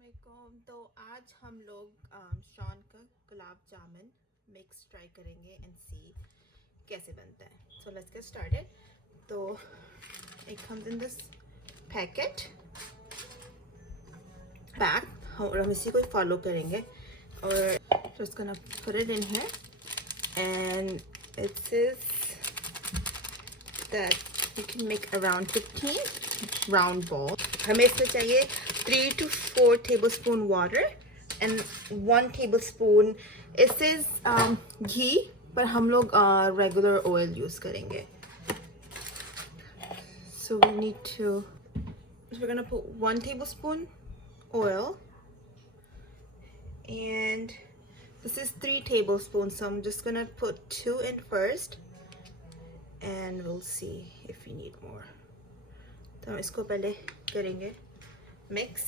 अस्सलामुअलैकुम। तो आज हम लोग शान का गुलाब जामुन मिक्स ट्राई करेंगे एंड सी कैसे बनता है। So let's get started. तो it comes in this packet pack और हम इसी को फॉलो करेंगे और just gonna put it in here and it says that you can make around 15 round balls. हमें इसमें चाहिए 3 to 4 tablespoon water and 1 tablespoon it says घी, पर हम लोग regular oil use करेंगे. So we need to, we're gonna put 1 tablespoon oil and this is 3 tablespoons, so I'm just gonna put 2 in first and we'll see if we need more. तो हम इसको पहले करेंगे mix.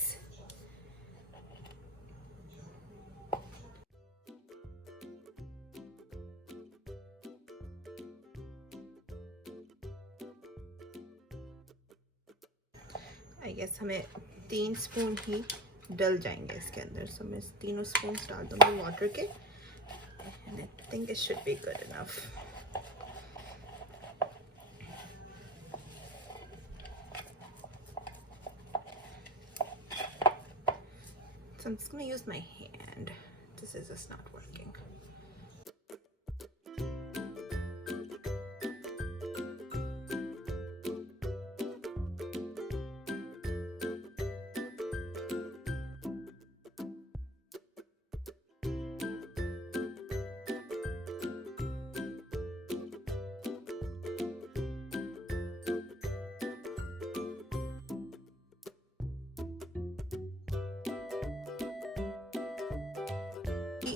I guess हमें 3 स्पून ही डल जाएंगे इसके अंदर, सो मैं तीनों स्पून डाल दूंगी वाटर के and I think it should be good enough. So I'm just going to use my hand. This is just not working.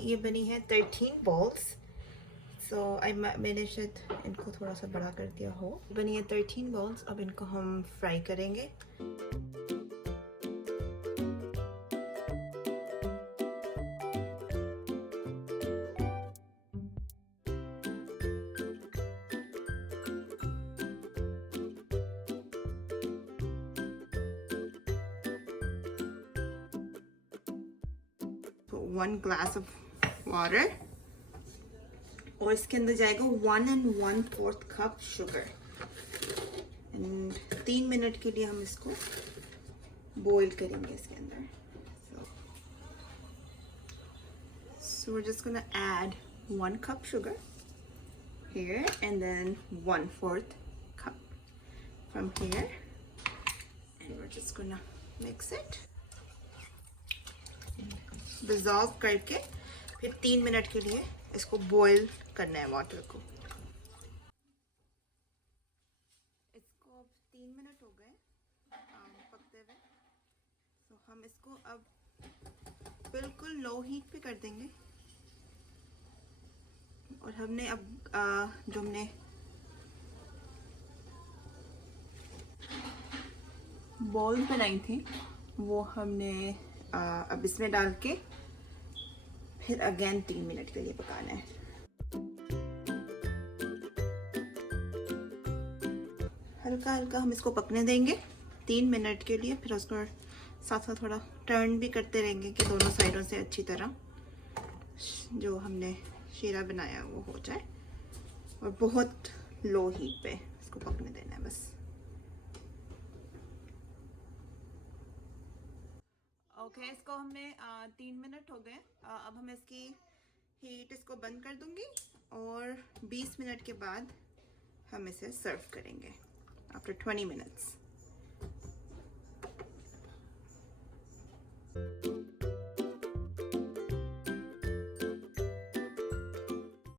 ये बनी है 13 balls. So मैंने शायद इनको थोड़ा सा बड़ा कर दिया हो. बनी है 13 balls. अब इनको हम फ्राई करेंगे. So 1 glass of वाटर और इसके अंदर जाएगा 1 1/4 कप शुगर एंड 3 मिनट के लिए हम इसको बॉईल करेंगे इसके अंदर. So we're just gonna add 1 cup sugar here and then 1/4 cup from here and we're just gonna mix it, dissolve करके फिर 3 मिनट के लिए इसको बॉईल करना है वाटर को. इसको अब 3 मिनट हो गए पकते हुए. तो हम इसको अब बिल्कुल लो हीट पे कर देंगे और हमने अब जो हमने बॉल बनाई थी वो हमने अब इसमें डाल के फिर अगेन 3 मिनट के लिए पकाना है. हल्का हल्का हम इसको पकने देंगे 3 मिनट के लिए. फिर उसको साथ साथ थोड़ा टर्न भी करते रहेंगे कि दोनों साइडों से अच्छी तरह जो हमने शीरा बनाया वो हो जाए और बहुत लो हीट पे इसको पकने देना है बस. ओके इसको हमने 3 मिनट हो गए. अब हम इसकी हीट इसको बंद कर दूंगी और 20 मिनट के बाद हम इसे सर्व करेंगे आफ्टर 20 मिनट्स.